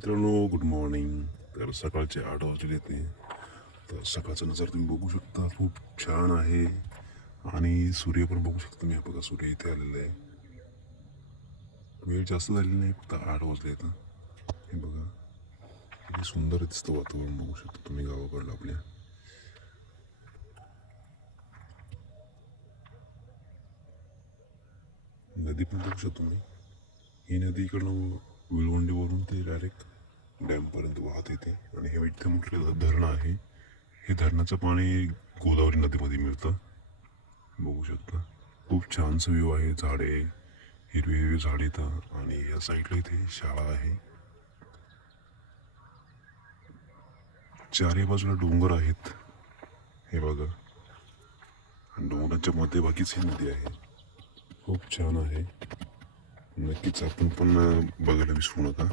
मित्रांनो, good morning. तर सकाळचे 8 वाजले ते. तर सकाळचा नजारा तुम्ही बघू शकता, खूप छान आहे. आणि सूर्य पण बघू शकता तुम्ही. बघा, सूर्य इथे आलेला आहे. वेळ जास्त झालेली नाही, फक्त 8 वाजले तर. हे बघा, किती सुंदर दिसतं वातावरण बघू शकता तुम्ही गावाकडलं आपल्या. नदी पण बघू शकता तुम्ही. ही नदी इकडनं विळवंडीवरून ते डायरेक्ट डॅमपर्यंत वाहत येते. आणि हे इथे मोठं धरण आहे. हे धरणाचं पाणी गोदावरी नदीमध्ये मिळतं. बघू शकता, खूप छानसा व्ह्यू आहे. झाडे, हिरवी हिरवी झाडे इथं. आणि या साईडला इथे शाळा आहे. चारही बाजूला डोंगर आहेत, हे बघा. आणि डोंगराच्या मध्यभागीच ही नदी आहे. खूप छान आहे. नक्कीच आपण पण बघायला विसरू नका.